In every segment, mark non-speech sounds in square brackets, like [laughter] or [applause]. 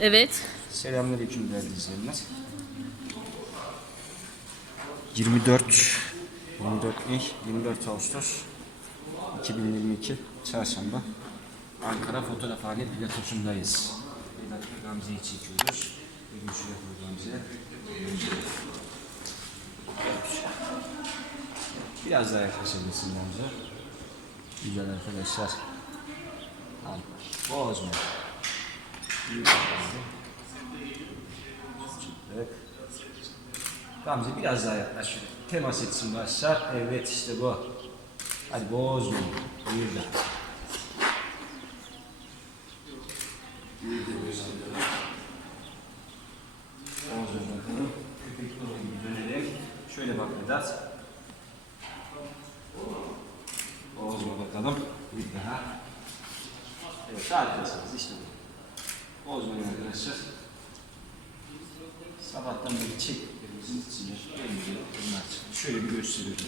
Evet. Selamünaleyküm değerli izleyenler. 24 24 ne? 24 Ağustos 2022 Çarşamba Ankara Fotoğrafhane platosundayız. Bir Gamze'yi çekiyoruz. Bir şu yapıyor Gamze. Biraz daha yaklaşabilirsin Gamze. Güzel arkadaşlar. Al. Evet. Gamze biraz daha yaklaş. Temas etsin başlar. Evet işte bu. Hadi bozma. Bir de. Bozma bakalım. Köpek doğru. Şöyle bak Vedat. Bozma bakalım. Bir daha. Evet harikasınız işte bu. Bozmayın arkadaşlar. Sabahtan beri çektiklerimizin içine güzel bunlar çıktı. Şöyle bir gösteriyorum.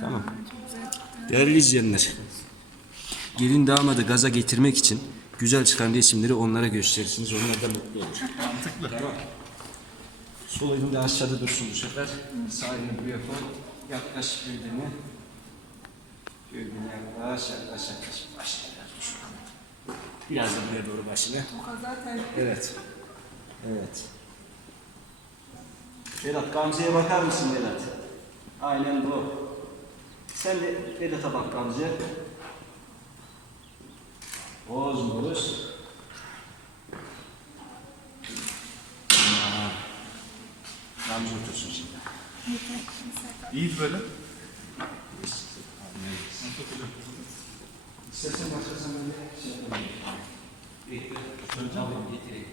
Tamam. Değerli izleyenler, gelin damadı gaza getirmek için güzel çıkan resimleri onlara gösterirsiniz. Onlar da mutlu olur. Mantıklı. Tamam. Sol elin de aşağıda dursun bu sefer. Sağ elini buraya koy. Yaklaş gövdeni. Gövdeni yaklaş, yaklaş, yaklaş. Başla. Biraz da buraya doğru başını. Evet. Evet. Vedat Gamze'ye bakar mısın Vedat? Aynen bu. Sen de Vedat'a bak Gamze. Bozmuyoruz. Gamze otursun şimdi. İyi böyle. İstersen başkasan böyle şey yapalım. Tamam, getireyim.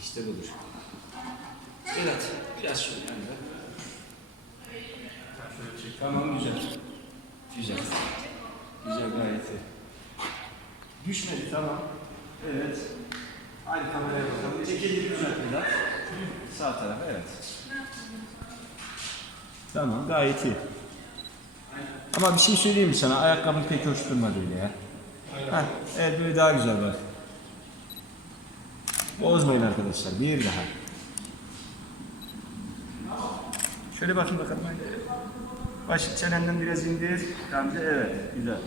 İşte budur. Evet, biraz şöyle yanında. Tamam güzel. Güzel. Güzel gayet iyi. Düşmedi tamam. Evet. Aynı kameraya bakalım. Ceketi güzel biraz. Sağ taraf evet. Tamam gayet iyi. Ama bir şey söyleyeyim mi sana? Ayakkabın pek hoş durmadı öyle ya. Heh, evet böyle daha güzel bak. Bozmayın arkadaşlar. Bir daha. Şöyle bakın bakalım. Başı çenenden biraz indir. Gamze evet güzel.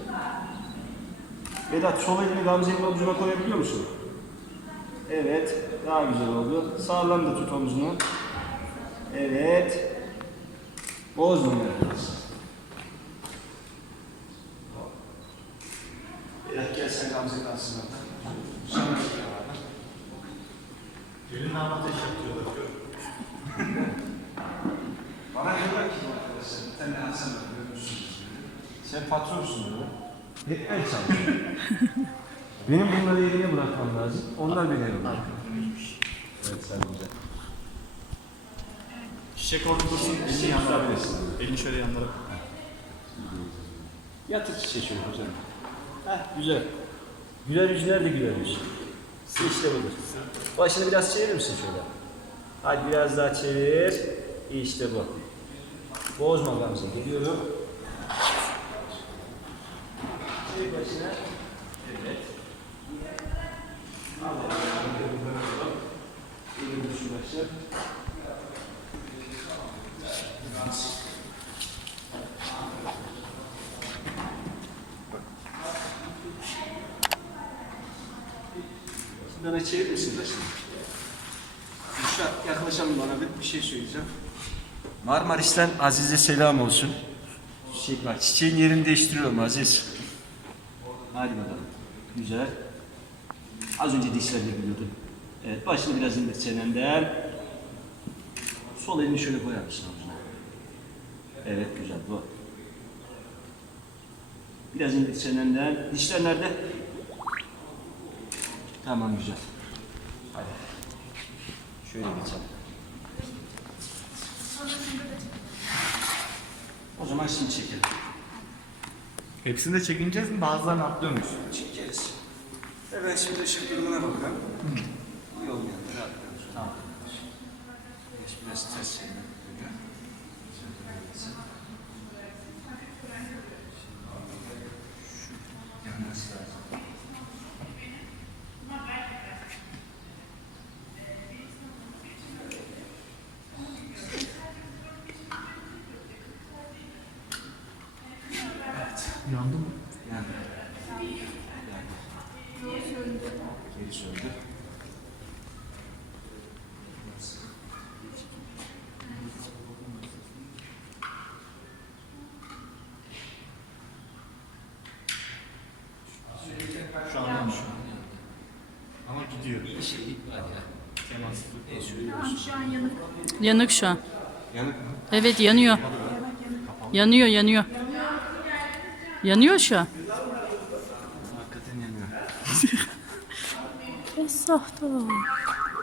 Vedat sol elini Gamze'nin omzuna koyabiliyor musun? Evet daha güzel oldu. Sağlam da tut omzunu. Evet. Bozmayın arkadaşlar. Vedat gel sen Gamze'nin aslında. Sen de gel abi. Gelin damat eş yapıyorlar. Bana diyorlar ki arkadaşlar, bir tane Hasan var, görmüşsünüz. Sen patronsun diyor. Hep ben çalışıyorum. Benim bunları eline bırakmam lazım. Onlar beni eline bırakıyor. Evet, sen güzel. Çiçek orada dursun. Elini yanlara tutabilirsin. Elini şöyle yanlara. Yatır çiçeği şöyle hocam. Heh, güzel. Güler yüzler de güler yüz. İşte budur. Başını biraz çevirir misin şöyle? Hadi biraz daha çevir. İşte bu. Bozma Gamze. Geliyorum. Çevir başına. Evet. Elim şu başı. Bana çevirir misin başını? Yuşa yaklaşalım bana bir, bir şey söyleyeceğim. Marmaris'ten Aziz'e selam olsun. Çiçek bak, çiçeğin yerini değiştiriyorum Aziz. Hadi bakalım. Güzel. Az önce dişlerle gülüyordun. Evet, başını biraz indir çenenden. Sol elini şöyle koyar mısın omzuna? Evet, güzel bu. Biraz indir çenenden. Dişler nerede? Tamam, güzel. Hadi. Şöyle geçelim. O zaman şimdi çekelim. Hepsini de çekineceğiz mi? Bazılarını atlıyor muyuz? Çekeriz. Evet şimdi ışık durumuna bakalım. Bu yol yanları atıyoruz. Tamam. Geç biraz ters çevirelim. böyle. Şu yanması lazım. Yandı mı? Yani. Yani. Geri söndü. Şu anda mı? Ama gidiyor. Bir şey var ya. Temassızlık. Ne söylüyorsun? Şu an yanık. Şu an. Yanık mı? Evet yanıyor. Yanıyor yanıyor. Yanıyor şu an. Hakikaten yanıyor. [laughs] Esahta.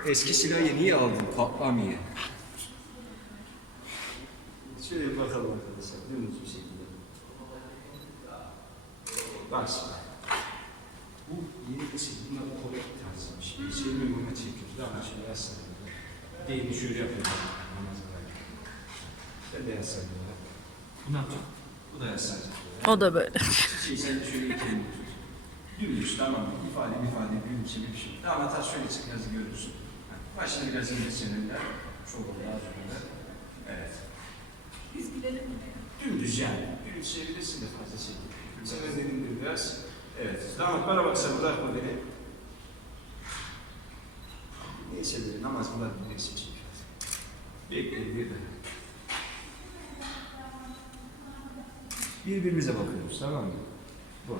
Eski silahı niye aldın? Patlamıyor. Şöyle bir bakalım arkadaşlar. Dümdüz bir şekilde. Bak şimdi. Bu yeni bir şey. Bunlar Kore tarzı bir şey. Bir şey mi bunu çekiyoruz? Ama şimdi yazsana. Değil şöyle yapıyoruz. Bu yapacak? Bu da yazsana. O da böyle. Şey sen şöyle iki elini tut. Dümdüz tamam mı? İfade ifade gülümseme bir şey. Tamam hatta şöyle çık yazı görürsün. Başını biraz indir seninle. Çok oldu az önce. Evet. Biz gidelim mi? Dümdüz yani. Dümdüz çevirirsin de fazla şey. Sen de indir biraz. Evet. Tamam bana bak sen bırakma beni. Neyse dedi namaz bunlar neyse çekiyor. Bekleyin bir de. Birbirimize bakıyoruz tamam mı? Bu.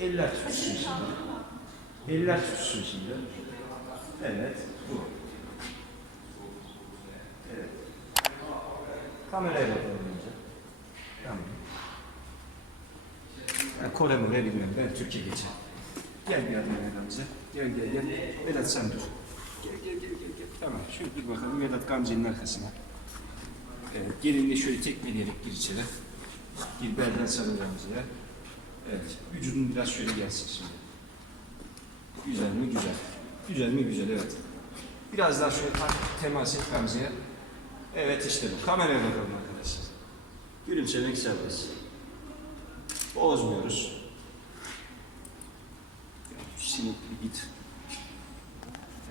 Eller tutsun şimdi. Eller tutsun şimdi. Evet. Bu. Evet. Kameraya bakalım önce. Tamam. Ben Kore mi ne bilmiyorum. Ben Türkiye geçeceğim. Gel bir adım yanımıza. Gel gel gel. Vedat sen dur. Gel gel gel gel. gel. Tamam. Şöyle dur bakalım. Vedat Gamze'nin arkasına. Evet. Gelinle şöyle tekmeleyerek gir içeri. Gir belden sarıl Gamze'ye. Evet. Vücudun biraz şöyle gelsin şimdi. Güzel mi? Güzel. Güzel mi? Güzel. Evet. Biraz daha şöyle tam temas et Gamze'ye. Evet işte bu. Kameraya bakalım arkadaşlar. Gülümsemek serbest. Bozmuyoruz. Sinekli git.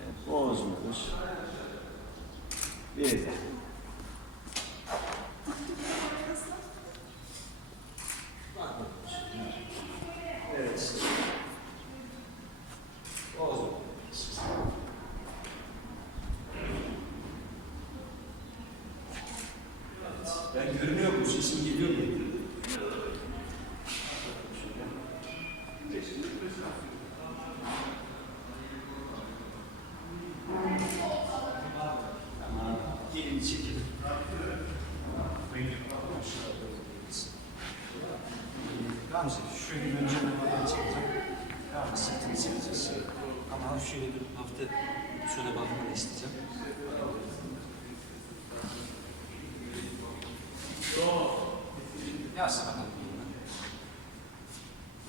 Evet, bozmuyoruz. Bir. Evet. Bozmuyoruz. Ben görünüyor mu? Sesim geliyor mu? Tamam. Gelin çekelim. Gamze, şöyle önce ben çekeceğim. Tamam, sırtını çekeceğiz. Ama şöyle bir hafta şöyle bakmanı isteyeceğim. Yaz bakalım.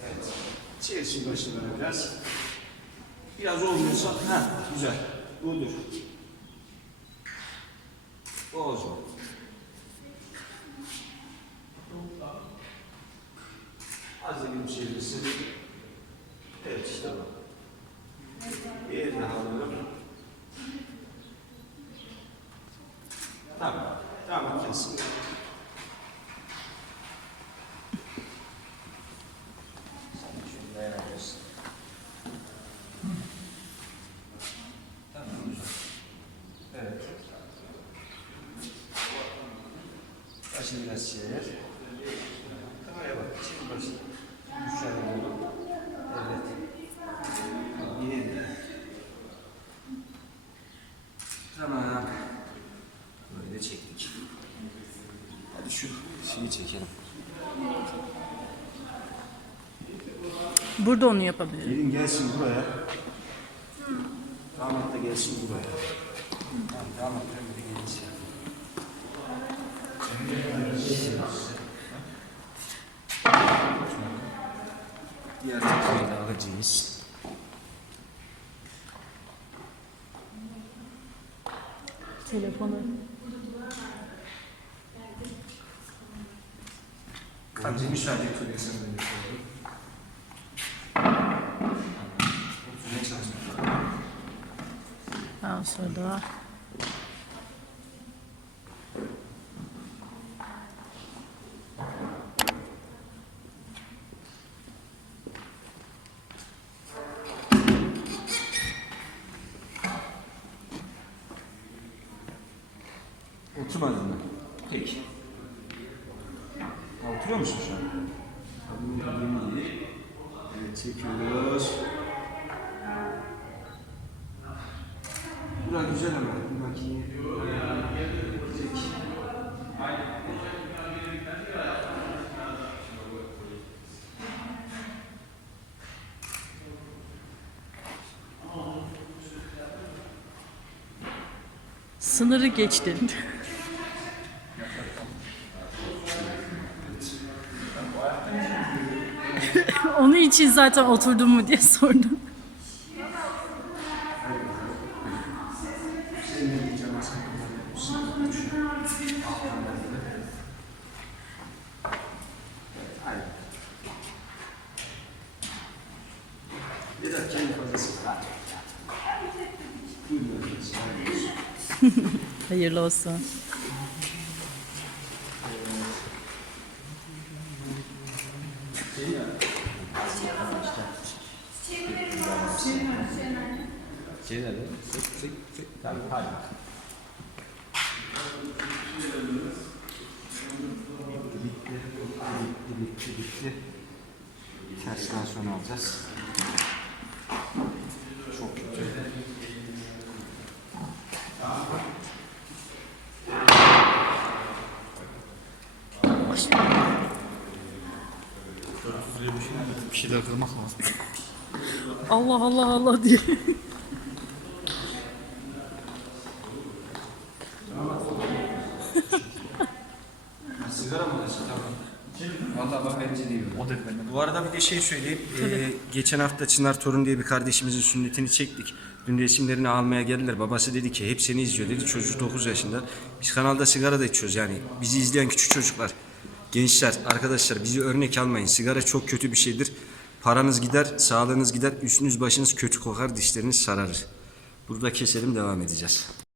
Evet. Çevir şimdi başını biraz. Biraz olmuyorsa, ha güzel. Budur. Bozma. Az da gülümseyebilirsin. Evet işte bu. Bir daha alıyorum. Tamam. Tamam kesin. Evet. Başını biraz. Şeyi çekelim. Burada onu yapabilirim. Gelin gelsin buraya. Damat da gelsin buraya. Yani damat ömrü gelirse. Diğer tarafa da alacağız. Telefonu bakacağız. Telefonu. Kanka müsaade et öyleyse ben de sorayım. Ne çalışmak? Ha sırada. Oturmadın güzel ama bu makine. Sınırı geçtin. [laughs] Onun için zaten oturdun mu diye sordum. Hayırlı olsun. Şey nerede? Sık sık sık. Tamam hadi. Bitti, bitti, bitti, bitti. Tersten sonra alacağız. Şeyler kırmak lazım. Allah Allah Allah diye. Sigara mı alıyorsun? Tamam. Valla bak bence değil. O da benden. Bu arada bir de şey söyleyeyim. Ee, geçen hafta Çınar Torun diye bir kardeşimizin sünnetini çektik. Dün resimlerini almaya geldiler. Babası dedi ki hep seni izliyor dedi. Çocuk 9 yaşında. Biz kanalda sigara da içiyoruz yani. Bizi izleyen küçük çocuklar. Gençler, arkadaşlar bizi örnek almayın. Sigara çok kötü bir şeydir. Paranız gider, sağlığınız gider, üstünüz başınız kötü kokar, dişleriniz sararır. Burada keselim devam edeceğiz.